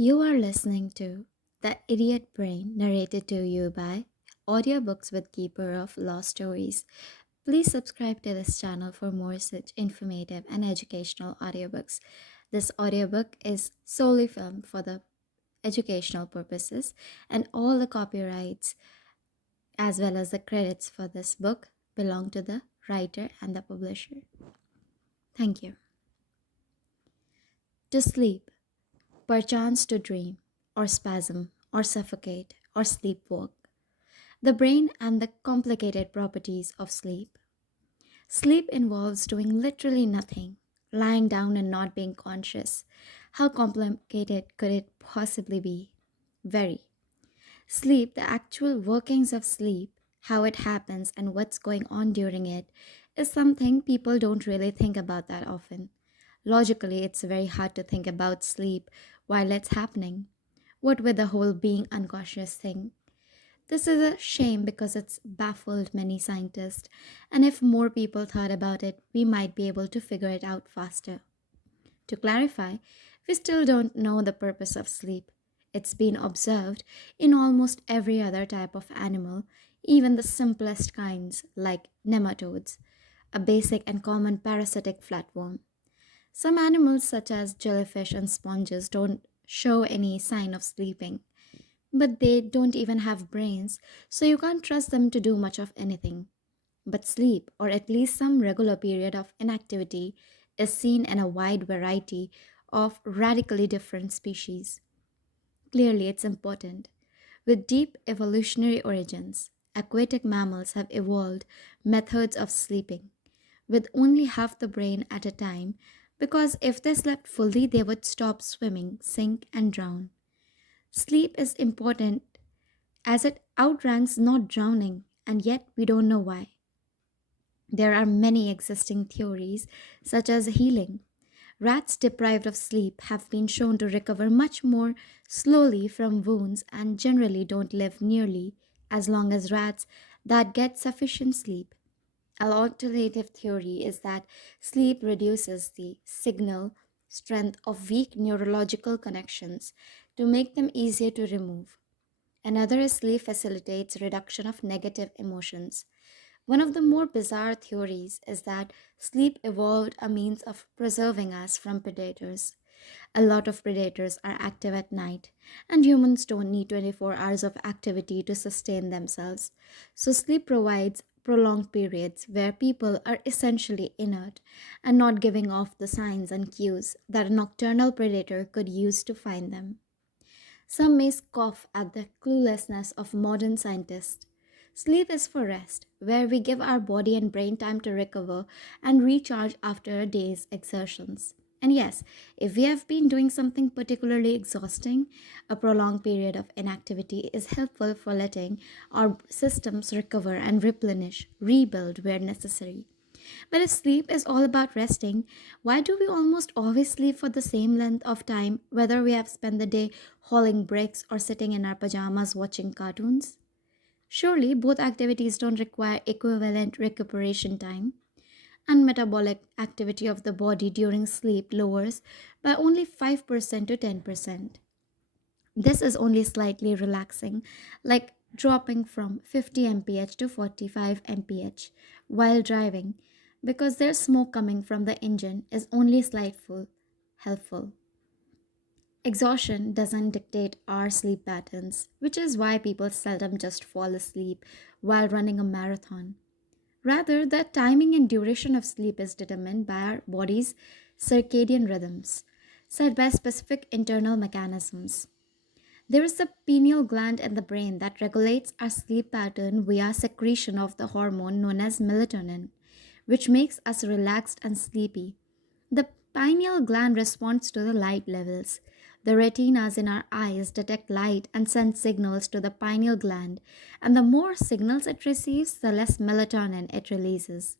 You are listening to The Idiot Brain, narrated to you by Audiobooks with Keeper of Lost Stories. Please subscribe to this channel for more such informative and educational audiobooks. This audiobook is solely filmed for the educational purposes, and all the copyrights as well as the credits for this book belong to the writer and the publisher. Thank you. To sleep, perchance to dream, or spasm, or suffocate, or sleepwalk. The brain and the complicated properties of sleep. Sleep involves doing literally nothing, lying down and not being conscious. How complicated could it possibly be? Very. Sleep, the actual workings of sleep, how it happens and what's going on during it, is something people don't really think about that often. Logically, it's very hard to think about sleep while it's happening. What with the whole being unconscious thing? This is a shame because it's baffled many scientists, and if more people thought about it, we might be able to figure it out faster. To clarify, we still don't know the purpose of sleep. It's been observed in almost every other type of animal, even the simplest kinds like nematodes, a basic and common parasitic flatworm. Some animals, such as jellyfish and sponges, don't show any sign of sleeping, but they don't even have brains, so you can't trust them to do much of anything. But sleep, or at least some regular period of inactivity, is seen in a wide variety of radically different species. Clearly, it's important. With deep evolutionary origins, aquatic mammals have evolved methods of sleeping with only half the brain at a time because if they slept fully, they would stop swimming, sink, and drown. Sleep is important as it outranks not drowning, and yet we don't know why. There are many existing theories, such as healing. Rats deprived of sleep have been shown to recover much more slowly from wounds and generally don't live nearly as long as rats that get sufficient sleep. An alternative theory is that sleep reduces the signal strength of weak neurological connections to make them easier to remove. Another is sleep facilitates reduction of negative emotions. One of the more bizarre theories is that sleep evolved a means of preserving us from predators. A lot of predators are active at night, and humans don't need 24 hours of activity to sustain themselves. So, sleep provides prolonged periods where people are essentially inert and not giving off the signs and cues that a nocturnal predator could use to find them. Some may scoff at the cluelessness of modern scientists. Sleep is for rest, where we give our body and brain time to recover and recharge after a day's exertions. And yes, if we have been doing something particularly exhausting, a prolonged period of inactivity is helpful for letting our systems recover and replenish, rebuild where necessary. But if sleep is all about resting, why do we almost always sleep for the same length of time, whether we have spent the day hauling bricks or sitting in our pajamas watching cartoons? Surely both activities don't require equivalent recuperation time, and metabolic activity of the body during sleep lowers by only 5% to 10%. This is only slightly relaxing, like dropping from 50 mph to 45 mph while driving, because their smoke coming from the engine is only slightly helpful. Exhaustion doesn't dictate our sleep patterns, which is why people seldom just fall asleep while running a marathon. Rather, the timing and duration of sleep is determined by our body's circadian rhythms, set by specific internal mechanisms. There is a pineal gland in the brain that regulates our sleep pattern via secretion of the hormone known as melatonin, which makes us relaxed and sleepy. The pineal gland responds to the light levels. The retinas in our eyes detect light and send signals to the pineal gland, and the more signals it receives, the less melatonin it releases.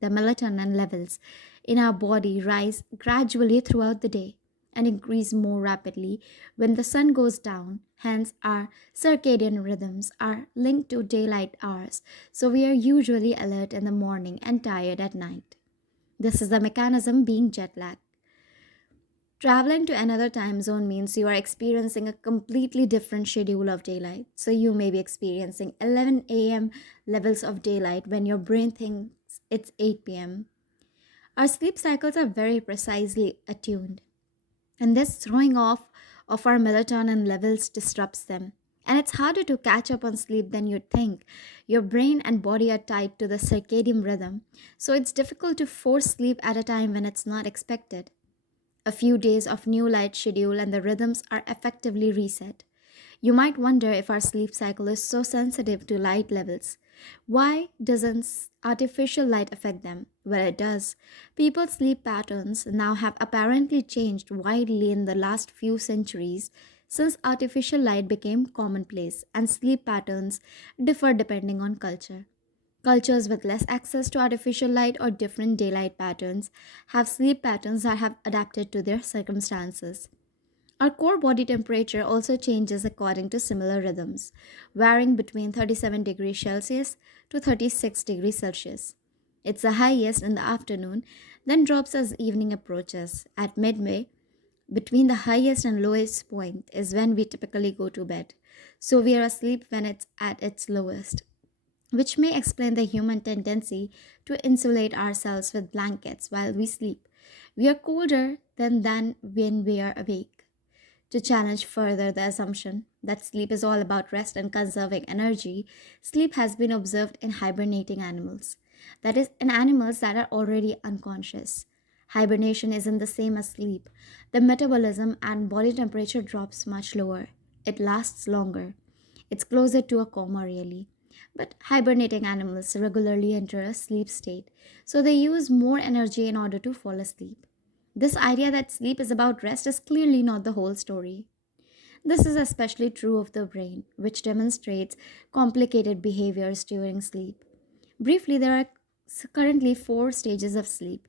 The melatonin levels in our body rise gradually throughout the day and increase more rapidly when the sun goes down. Hence, our circadian rhythms are linked to daylight hours, so we are usually alert in the morning and tired at night. This is the mechanism being jet lag. Traveling to another time zone means you are experiencing a completely different schedule of daylight. So you may be experiencing 11 a.m. levels of daylight when your brain thinks it's 8 p.m. Our sleep cycles are very precisely attuned, and this throwing off of our melatonin levels disrupts them. And it's harder to catch up on sleep than you'd think. Your brain and body are tied to the circadian rhythm, so it's difficult to force sleep at a time when it's not expected. A few days of new light schedule and the rhythms are effectively reset. You might wonder if our sleep cycle is so sensitive to light levels. Why doesn't artificial light affect them? Well, it does. People's sleep patterns now have apparently changed widely in the last few centuries since artificial light became commonplace and sleep patterns differ depending on culture. Cultures with less access to artificial light or different daylight patterns have sleep patterns that have adapted to their circumstances. Our core body temperature also changes according to similar rhythms, varying between 37 degrees Celsius to 36 degrees Celsius. It's the highest in the afternoon, then drops as evening approaches. At midway, between the highest and lowest point is when we typically go to bed. So we are asleep when it's at its lowest, which may explain the human tendency to insulate ourselves with blankets while we sleep. We are colder than when we are awake. To challenge further the assumption that sleep is all about rest and conserving energy, sleep has been observed in hibernating animals. That is, in animals that are already unconscious. Hibernation isn't the same as sleep. The metabolism and body temperature drops much lower. It lasts longer. It's closer to a coma, really. But hibernating animals regularly enter a sleep state, so they use more energy in order to fall asleep. This idea that sleep is about rest is clearly not the whole story. This is especially true of the brain, which demonstrates complicated behaviors during sleep. Briefly, there are currently four stages of sleep: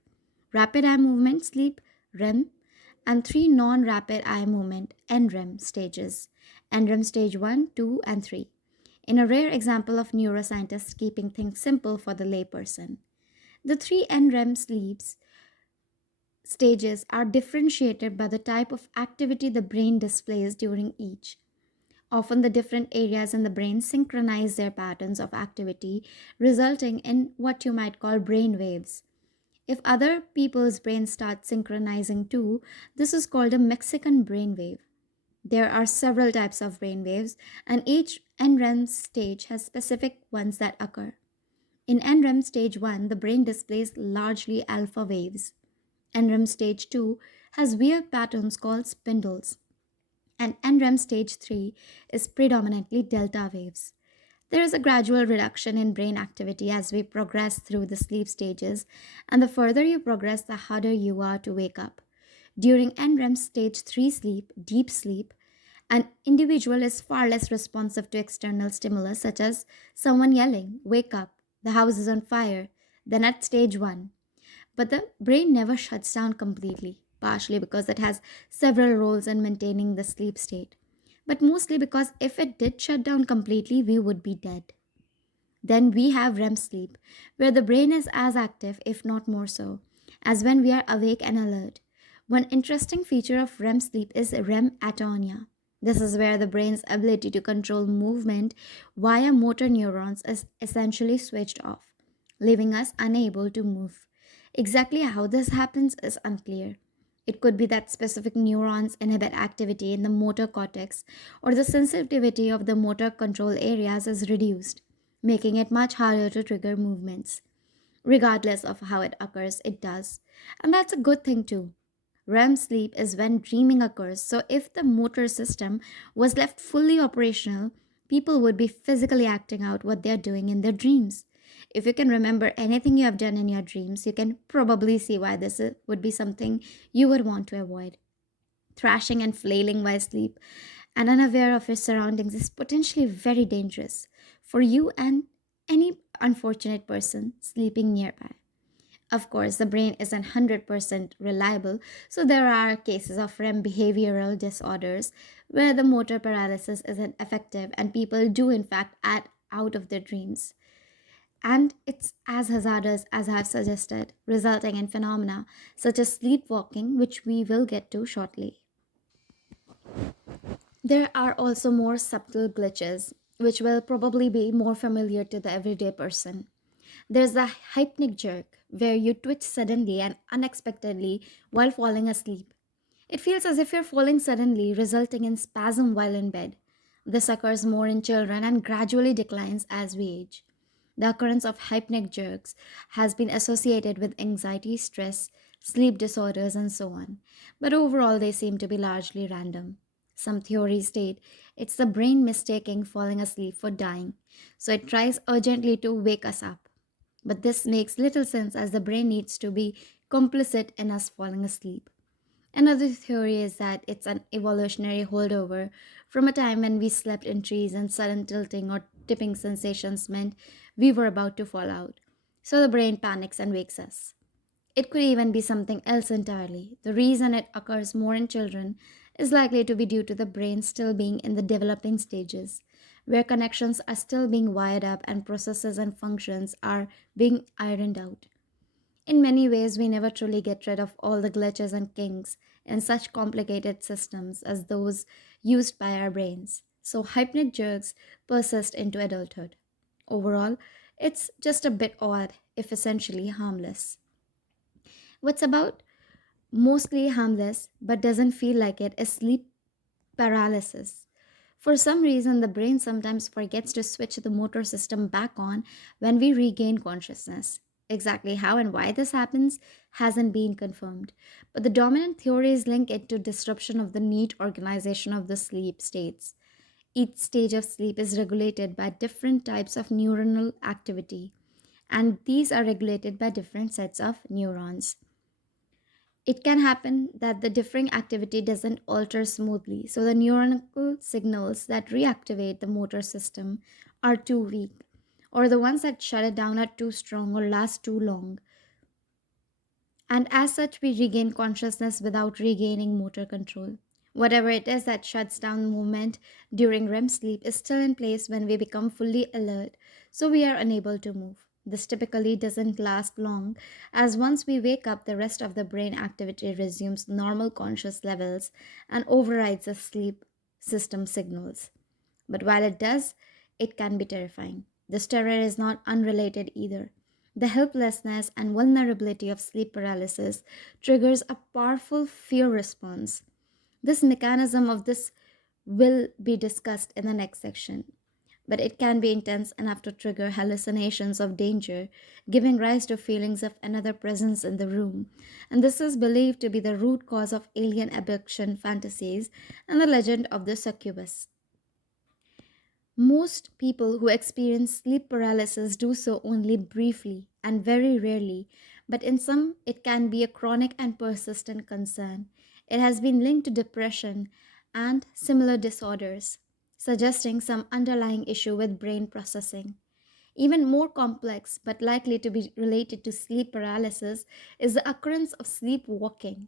rapid eye movement sleep, REM, and three non rapid eye movement NREM stages, NREM stage 1, 2, and 3. In a rare example of neuroscientists keeping things simple for the layperson, the three NREM sleeps stages are differentiated by the type of activity the brain displays during each. Often, the different areas in the brain synchronize their patterns of activity, resulting in what you might call brain waves. If other people's brains start synchronizing too, this is called a Mexican brainwave. There are several types of brainwaves, and each NREM stage has specific ones that occur. In NREM stage 1, the brain displays largely alpha waves. NREM stage 2 has weird patterns called spindles, and NREM stage 3 is predominantly delta waves. There is a gradual reduction in brain activity as we progress through the sleep stages, and the further you progress, the harder you are to wake up. During NREM stage 3 sleep, deep sleep, an individual is far less responsive to external stimulus, such as someone yelling, "Wake up, the house is on fire," than at stage 1. But the brain never shuts down completely, partially because it has several roles in maintaining the sleep state, but mostly because if it did shut down completely, we would be dead. Then we have REM sleep, where the brain is as active, if not more so, as when we are awake and alert. One interesting feature of REM sleep is REM atonia. This is where the brain's ability to control movement via motor neurons is essentially switched off, leaving us unable to move. Exactly how this happens is unclear. It could be that specific neurons inhibit activity in the motor cortex, or the sensitivity of the motor control areas is reduced, making it much harder to trigger movements. Regardless of how it occurs, it does. And that's a good thing too. REM sleep is when dreaming occurs, so if the motor system was left fully operational, people would be physically acting out what they're doing in their dreams. If you can remember anything you have done in your dreams, you can probably see why would be something you would want to avoid. Thrashing and flailing while asleep and unaware of your surroundings is potentially very dangerous for you and any unfortunate person sleeping nearby. Of course, the brain isn't 100% reliable, so there are cases of REM behavioral disorders where the motor paralysis isn't effective and people do, in fact, act out of their dreams. And it's as hazardous as I've suggested, resulting in phenomena such as sleepwalking, which we will get to shortly. There are also more subtle glitches, which will probably be more familiar to the everyday person. There's the hypnic jerk, where you twitch suddenly and unexpectedly while falling asleep. It feels as if you're falling suddenly, resulting in spasm while in bed. This occurs more in children and gradually declines as we age. The occurrence of hypnic jerks has been associated with anxiety, stress, sleep disorders, and so on, but overall they seem to be largely random. Some theories state it's the brain mistaking falling asleep for dying, so it tries urgently to wake us up. But this makes little sense as the brain needs to be complicit in us falling asleep. Another theory is that it's an evolutionary holdover from a time when we slept in trees and sudden tilting or tipping sensations meant we were about to fall out. So the brain panics and wakes us. It could even be something else entirely. The reason it occurs more in children is likely to be due to the brain still being in the developing stages, where connections are still being wired up and processes and functions are being ironed out. In many ways, we never truly get rid of all the glitches and kinks in such complicated systems as those used by our brains. So, hypnic jerks persist into adulthood. Overall, it's just a bit odd, if essentially harmless. What's about mostly harmless but doesn't feel like it is sleep paralysis. For some reason, the brain sometimes forgets to switch the motor system back on when we regain consciousness. Exactly how and why this happens hasn't been confirmed, but the dominant theories link it to disruption of the neat organization of the sleep states. Each stage of sleep is regulated by different types of neuronal activity, and these are regulated by different sets of neurons. It can happen that the differing activity doesn't alter smoothly, so the neuronal signals that reactivate the motor system are too weak, or the ones that shut it down are too strong or last too long. And as such, we regain consciousness without regaining motor control. Whatever it is that shuts down movement during REM sleep is still in place when we become fully alert, so we are unable to move. This typically doesn't last long, as once we wake up, the rest of the brain activity resumes normal conscious levels and overrides the sleep system signals. But while it does, it can be terrifying. This terror is not unrelated either. The helplessness and vulnerability of sleep paralysis triggers a powerful fear response. This mechanism of this will be discussed in the next section, but it can be intense enough to trigger hallucinations of danger, giving rise to feelings of another presence in the room. And this is believed to be the root cause of alien abduction fantasies and the legend of the succubus. Most people who experience sleep paralysis do so only briefly and very rarely, but in some, it can be a chronic and persistent concern. It has been linked to depression and similar disorders, suggesting some underlying issue with brain processing. Even more complex, but likely to be related to sleep paralysis, is the occurrence of sleepwalking.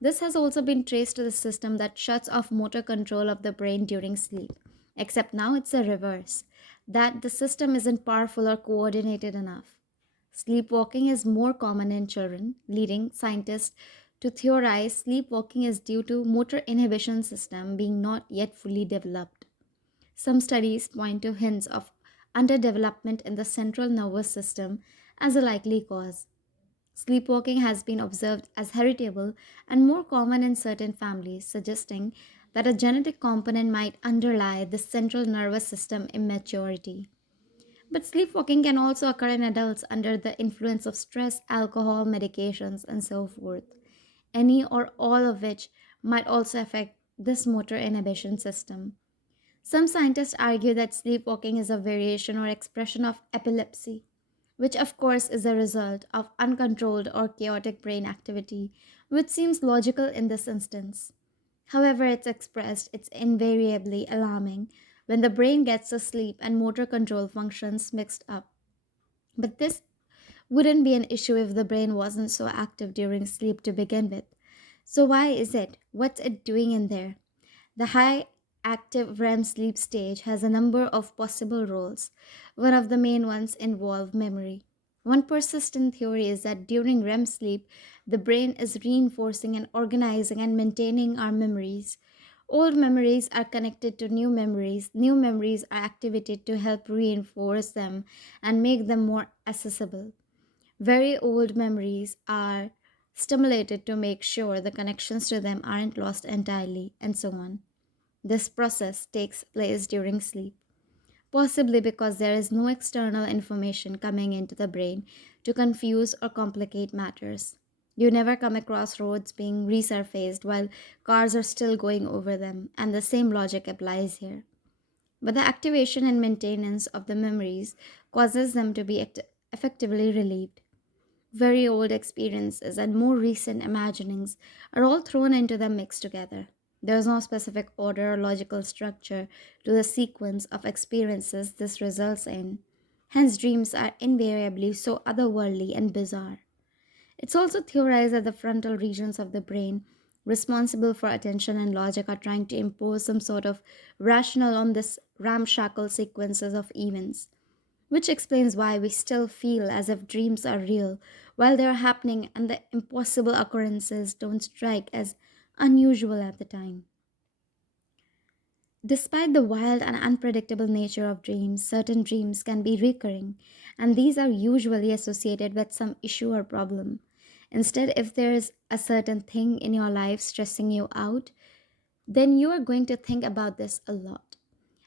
This has also been traced to the system that shuts off motor control of the brain during sleep, except now it's a reverse, that the system isn't powerful or coordinated enough. Sleepwalking is more common in children, leading scientists to theorize sleepwalking is due to motor inhibition system being not yet fully developed. Some studies point to hints of underdevelopment in the central nervous system as a likely cause. Sleepwalking has been observed as heritable and more common in certain families, suggesting that a genetic component might underlie the central nervous system immaturity. But sleepwalking can also occur in adults under the influence of stress, alcohol, medications, and so forth, any or all of which might also affect this motor inhibition system. Some scientists argue that sleepwalking is a variation or expression of epilepsy, which of course is a result of uncontrolled or chaotic brain activity, which seems logical in this instance. However, it's expressed, it's invariably alarming when the brain gets asleep and motor control functions mixed up. But this wouldn't be an issue if the brain wasn't so active during sleep to begin with. So, why is it? What's it doing in there? The high active REM sleep stage has a number of possible roles. One of the main ones involve memory. One persistent theory is that during REM sleep, the brain is reinforcing and organizing and maintaining our memories. Old memories are connected to new memories. New memories are activated to help reinforce them and make them more accessible. Very old memories are stimulated to make sure the connections to them aren't lost entirely, and so on. This process takes place during sleep, possibly because there is no external information coming into the brain to confuse or complicate matters. You never come across roads being resurfaced while cars are still going over them, and the same logic applies here. But the activation and maintenance of the memories causes them to be effectively relieved. Very old experiences and more recent imaginings are all thrown into the mix together. There is no specific order or logical structure to the sequence of experiences this results in. Hence, dreams are invariably so otherworldly and bizarre. It's also theorized that the frontal regions of the brain, responsible for attention and logic, are trying to impose some sort of rationale on this ramshackle sequences of events, which explains why we still feel as if dreams are real while they are happening and the impossible occurrences don't strike as unusual at the time. Despite the wild and unpredictable nature of dreams, certain dreams can be recurring, and these are usually associated with some issue or problem. Instead, if there is a certain thing in your life stressing you out, then you are going to think about this a lot.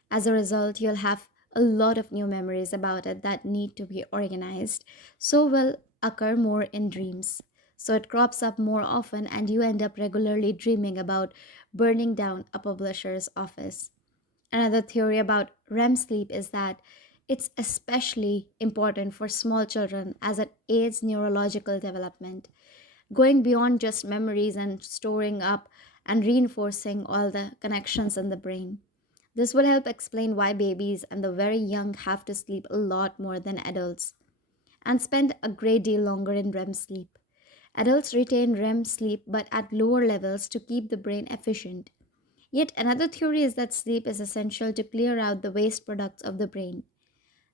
As a result, you'll have a lot of new memories about it that need to be organized, so will occur more in dreams. So it crops up more often, and you end up regularly dreaming about burning down a publisher's office. Another theory about REM sleep is that it's especially important for small children as it aids neurological development, going beyond just memories and storing up and reinforcing all the connections in the brain. This would help explain why babies and the very young have to sleep a lot more than adults and spend a great deal longer in REM sleep. Adults retain REM sleep but at lower levels to keep the brain efficient. Yet another theory is that sleep is essential to clear out the waste products of the brain.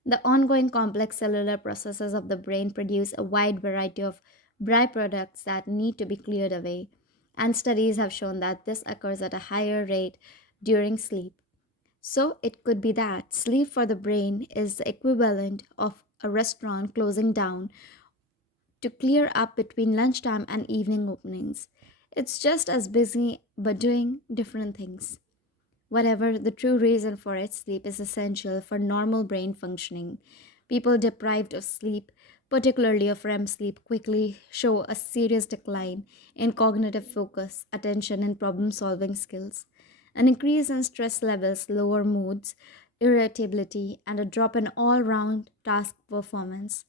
The ongoing complex cellular processes of the brain produce a wide variety of byproducts that need to be cleared away, and studies have shown that this occurs at a higher rate during sleep. So it could be that sleep for the brain is the equivalent of a restaurant closing down to clear up between lunchtime and evening openings. It's just as busy but doing different things. Whatever the true reason for it, sleep is essential for normal brain functioning. People deprived of sleep, particularly of REM sleep, quickly show a serious decline in cognitive focus, attention, and problem solving skills. An increase in stress levels, lower moods, irritability, and a drop in all round task performance.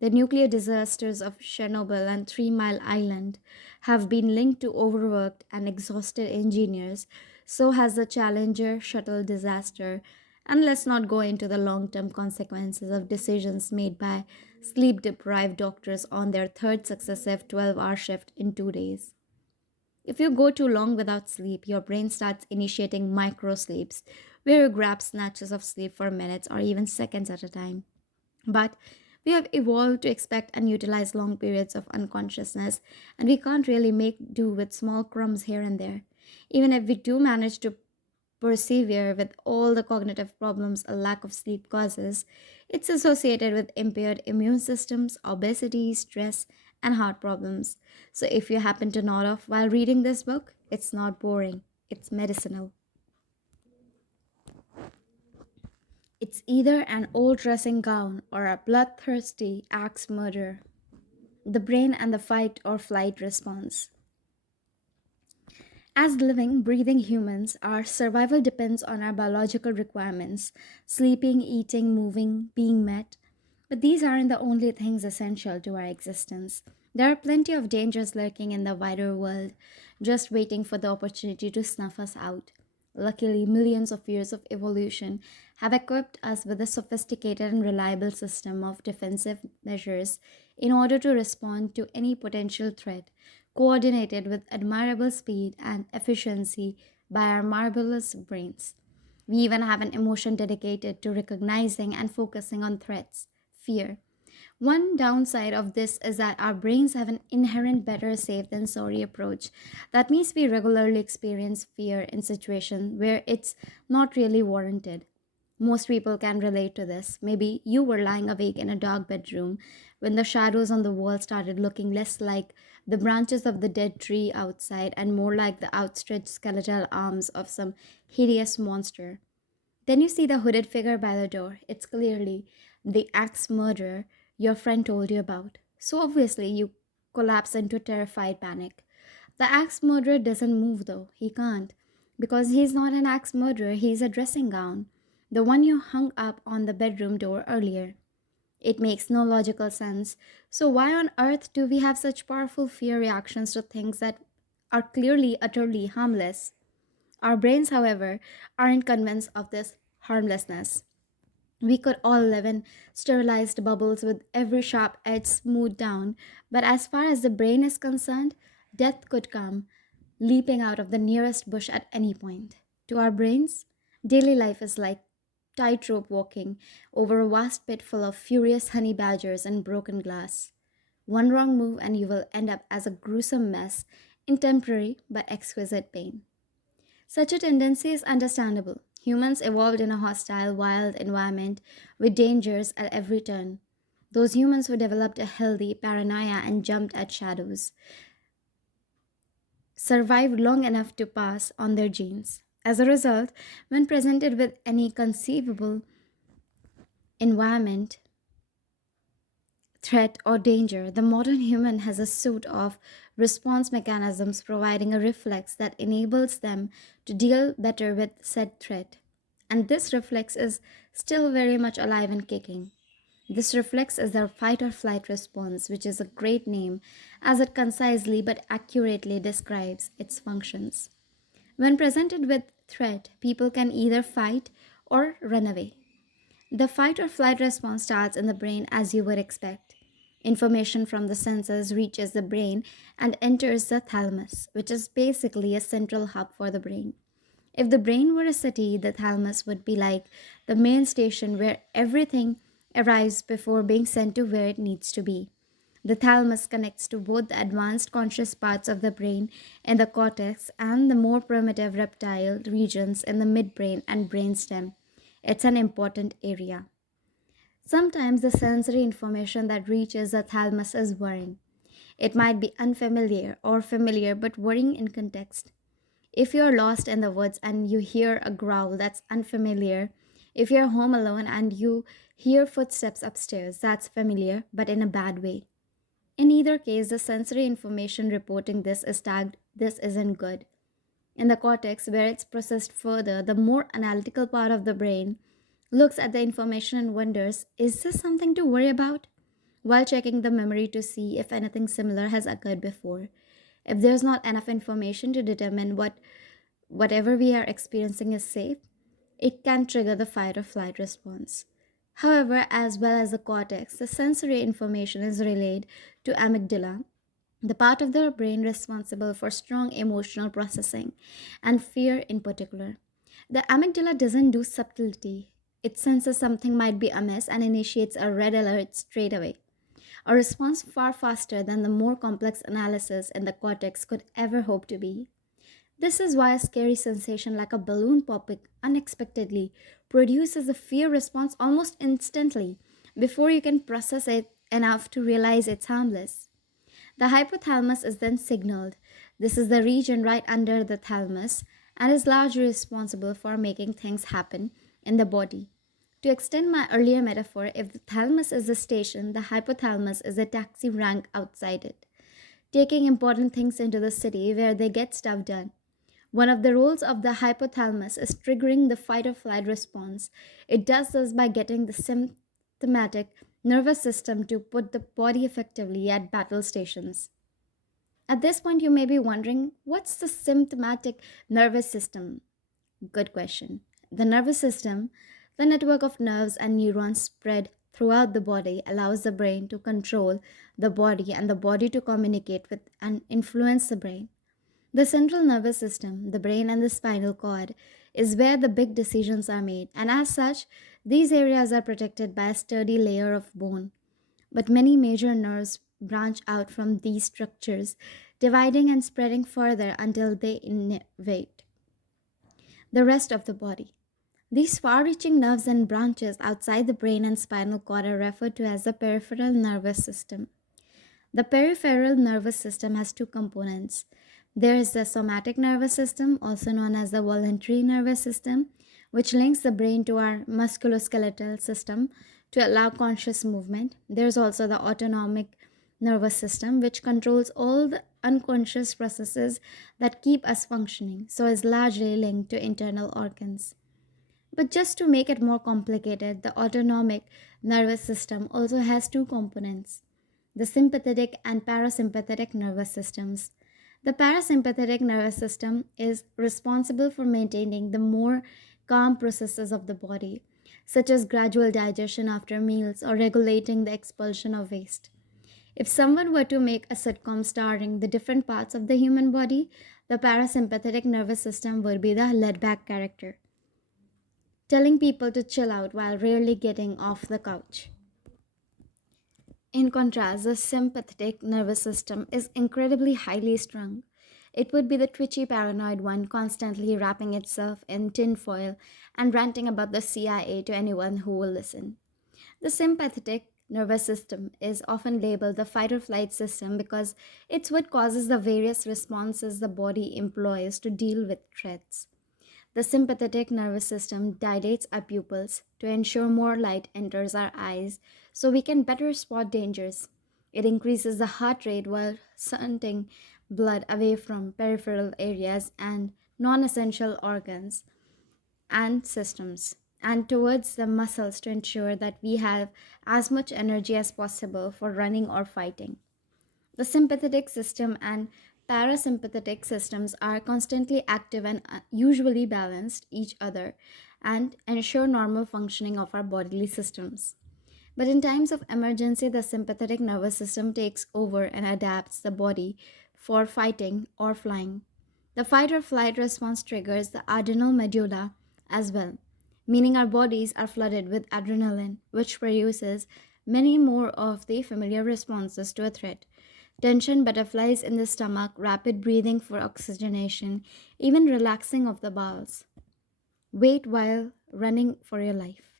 The nuclear disasters of Chernobyl and Three Mile Island have been linked to overworked and exhausted engineers. So has the Challenger shuttle disaster. And let's not go into the long term consequences of decisions made by sleep deprived doctors on their third successive 12-hour shift in 2 days. If you go too long without sleep, your brain starts initiating micro sleeps, where you grab snatches of sleep for minutes or even seconds at a time. But we have evolved to expect and utilize long periods of unconsciousness, and we can't really make do with small crumbs here and there. Even if we do manage to persevere with all the cognitive problems a lack of sleep causes, it's associated with impaired immune systems, obesity, stress, and heart problems. So if you happen to nod off while reading this book, it's not boring, it's medicinal. It's either an old dressing gown or a bloodthirsty axe murder. The brain and the fight or flight response. As living, breathing humans, our survival depends on our biological requirements sleeping, eating, moving, being met. But these aren't the only things essential to our existence. There are plenty of dangers lurking in the wider world, just waiting for the opportunity to snuff us out. Luckily, millions of years of evolution have equipped us with a sophisticated and reliable system of defensive measures in order to respond to any potential threat, coordinated with admirable speed and efficiency by our marvelous brains. We even have an emotion dedicated to recognizing and focusing on threats, fear. One downside of this is that our brains have an inherent better safe than sorry approach. That means we regularly experience fear in situations where it's not really warranted. Most people can relate to this. Maybe you were lying awake in a dark bedroom when the shadows on the wall started looking less like the branches of the dead tree outside and more like the outstretched skeletal arms of some hideous monster. Then you see the hooded figure by the door. It's clearly the axe murderer your friend told you about. So obviously, you collapse into terrified panic. The axe murderer doesn't move though. He can't. Because he's not an axe murderer, he's a dressing gown. The one you hung up on the bedroom door earlier. It makes no logical sense. So, why on earth do we have such powerful fear reactions to things that are clearly utterly harmless? Our brains, however, aren't convinced of this harmlessness. We could all live in sterilized bubbles with every sharp edge smoothed down, but as far as the brain is concerned, death could come leaping out of the nearest bush at any point. To our brains, daily life is like tightrope walking over a vast pit full of furious honey badgers and broken glass. One wrong move and you will end up as a gruesome mess in temporary but exquisite pain. Such a tendency is understandable. Humans evolved in a hostile, wild environment with dangers at every turn. Those humans who developed a healthy paranoia and jumped at shadows survived long enough to pass on their genes. As a result, when presented with any conceivable environment, threat, or danger, the modern human has a suite of response mechanisms providing a reflex that enables them to deal better with said threat. And this reflex is still very much alive and kicking. This reflex is the fight or flight response, which is a great name as it concisely but accurately describes its functions. When presented with threat, people can either fight or run away. The fight or flight response starts in the brain as you would expect. Information from the senses reaches the brain and enters the thalamus, which is basically a central hub for the brain. If the brain were a city, the thalamus would be like the main station where everything arrives before being sent to where it needs to be. The thalamus connects to both the advanced conscious parts of the brain in the cortex and the more primitive reptile regions in the midbrain and brainstem. It's an important area. Sometimes the sensory information that reaches the thalamus is worrying. It might be unfamiliar or familiar but worrying in context. If you're lost in the woods and you hear a growl that's unfamiliar, if you're home alone and you hear footsteps upstairs, that's familiar but in a bad way. In either case, the sensory information reporting this is tagged this isn't good. In the cortex, where it's processed further, the more analytical part of the brain looks at the information and wonders, is this something to worry about? While checking the memory to see if anything similar has occurred before. If there's not enough information to determine whatever we are experiencing is safe, it can trigger the fight or flight response. However, as well as the cortex, the sensory information is relayed to amygdala, the part of the brain responsible for strong emotional processing and fear in particular. The amygdala doesn't do subtlety. It senses something might be amiss and initiates a red alert straight away, a response far faster than the more complex analysis in the cortex could ever hope to be. This is why a scary sensation like a balloon popping unexpectedly produces a fear response almost instantly before you can process it enough to realize it's harmless. The hypothalamus is then signaled. This is the region right under the thalamus and is largely responsible for making things happen in the body. To extend my earlier metaphor, if the thalamus is the station, the hypothalamus is the taxi rank outside it, taking important things into the city where they get stuff done. One of the roles of the hypothalamus is triggering the fight or flight response. It does this by getting the sympathetic nervous system to put the body effectively at battle stations. At this point, you may be wondering, what's the symptomatic nervous system? Good question. The nervous system, the network of nerves and neurons spread throughout the body, allows the brain to control the body and the body to communicate with and influence the brain. The central nervous system, the brain and the spinal cord, is where the big decisions are made, and as such, these areas are protected by a sturdy layer of bone. But many major nerves branch out from these structures, dividing and spreading further until they innervate the rest of the body. These far reaching nerves and branches outside the brain and spinal cord are referred to as the peripheral nervous system. The peripheral nervous system has two components. There is the somatic nervous system, also known as the voluntary nervous system, which links the brain to our musculoskeletal system to allow conscious movement. There's also the autonomic nervous system, which controls all the unconscious processes that keep us functioning, so is largely linked to internal organs. But just to make it more complicated, the autonomic nervous system also has two components, the sympathetic and parasympathetic nervous systems. The parasympathetic nervous system is responsible for maintaining the more calm processes of the body, such as gradual digestion after meals or regulating the expulsion of waste. If someone were to make a sitcom starring the different parts of the human body, the parasympathetic nervous system would be the laid back character, telling people to chill out while rarely getting off the couch. In contrast, the sympathetic nervous system is incredibly highly strung. It would be the twitchy, paranoid one constantly wrapping itself in tinfoil and ranting about the CIA to anyone who will listen. The sympathetic nervous system is often labeled the fight or flight system because it's what causes the various responses the body employs to deal with threats. The sympathetic nervous system dilates our pupils to ensure more light enters our eyes so we can better spot dangers. It increases the heart rate while sending blood away from peripheral areas and non essential organs and systems and towards the muscles to ensure that we have as much energy as possible for running or fighting. The sympathetic system and parasympathetic systems are constantly active and usually balanced each other and ensure normal functioning of our bodily systems. But in times of emergency, the sympathetic nervous system takes over and adapts the body for fighting or flying. The fight or flight response triggers the adrenal medulla as well, meaning our bodies are flooded with adrenaline, which produces many more of the familiar responses to a threat. Tension, butterflies in the stomach, rapid breathing for oxygenation, even relaxing of the bowels. Wait while running for your life.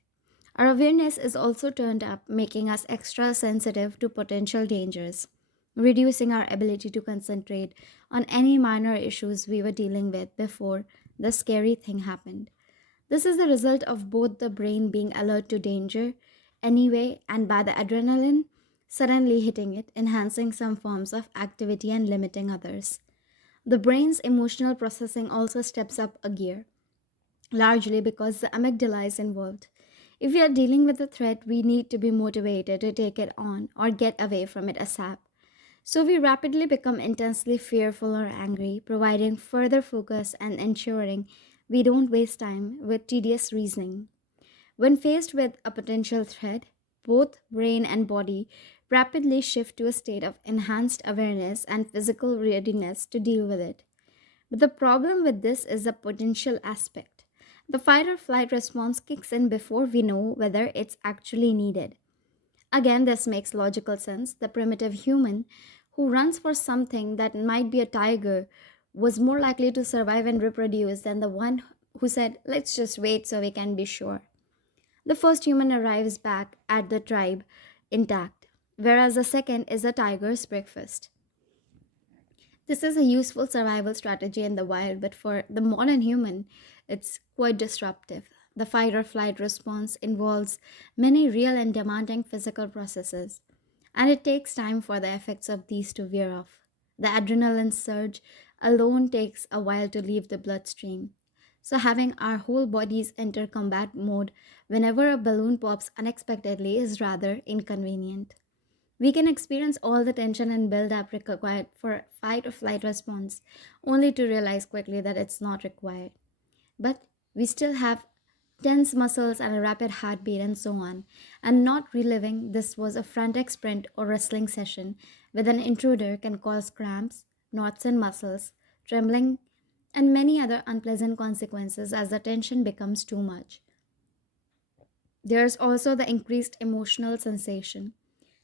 Our awareness is also turned up, making us extra sensitive to potential dangers, reducing our ability to concentrate on any minor issues we were dealing with before the scary thing happened. This is the result of both the brain being alert to danger anyway and by the adrenaline suddenly hitting it, enhancing some forms of activity and limiting others. The brain's emotional processing also steps up a gear, largely because the amygdala is involved. If we are dealing with a threat, we need to be motivated to take it on or get away from it ASAP. So we rapidly become intensely fearful or angry, providing further focus and ensuring we don't waste time with tedious reasoning. When faced with a potential threat, both brain and body rapidly shift to a state of enhanced awareness and physical readiness to deal with it. But the problem with this is the potential aspect. The fight or flight response kicks in before we know whether it's actually needed. Again, this makes logical sense. The primitive human who runs for something that might be a tiger was more likely to survive and reproduce than the one who said, let's just wait so we can be sure. The first human arrives back at the tribe intact, whereas the second is a tiger's breakfast. This is a useful survival strategy in the wild, but for the modern human, it's quite disruptive. The fight or flight response involves many real and demanding physical processes, and it takes time for the effects of these to wear off. The adrenaline surge alone takes a while to leave the bloodstream. So, having our whole bodies enter combat mode whenever a balloon pops unexpectedly is rather inconvenient. We can experience all the tension and build up required for fight or flight response, only to realize quickly that it's not required. But we still have tense muscles and a rapid heartbeat and so on, and not reliving this was a frantic sprint or wrestling session with an intruder can cause cramps, knots in muscles, trembling, and many other unpleasant consequences as the tension becomes too much. There's also the increased emotional sensation.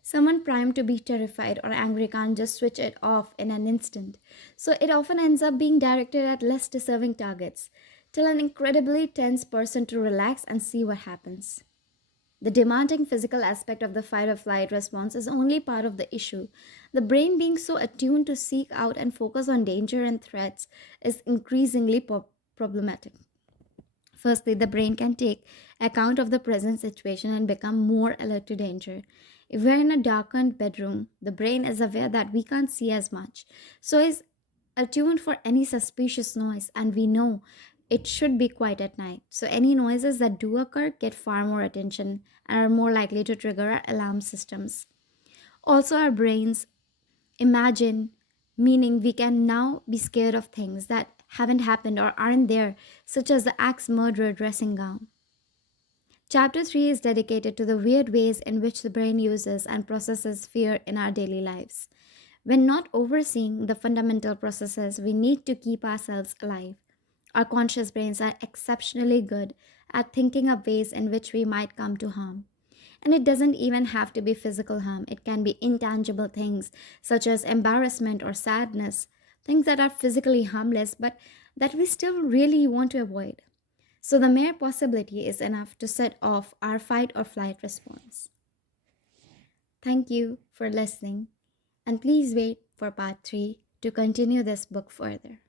Someone primed to be terrified or angry can't just switch it off in an instant, so it often ends up being directed at less deserving targets. Tell an incredibly tense person to relax and see what happens. The demanding physical aspect of the fight or flight response is only part of the issue. The brain, being so attuned to seek out and focus on danger and threats, is increasingly problematic. Firstly, the brain can take account of the present situation and become more alert to danger. If we're in a darkened bedroom, the brain is aware that we can't see as much, so is attuned for any suspicious noise, and we know it should be quiet at night. So any noises that do occur get far more attention and are more likely to trigger our alarm systems. Also, our brains imagine, meaning we can now be scared of things that haven't happened or aren't there, such as the axe murderer dressing gown. Chapter 3 is dedicated to the weird ways in which the brain uses and processes fear in our daily lives. When not overseeing the fundamental processes we need to keep ourselves alive, our conscious brains are exceptionally good at thinking of ways in which we might come to harm. And it doesn't even have to be physical harm, it can be intangible things such as embarrassment or sadness, things that are physically harmless but that we still really want to avoid. So the mere possibility is enough to set off our fight or flight response. Thank you for listening, and please wait for part 3 to continue this book further.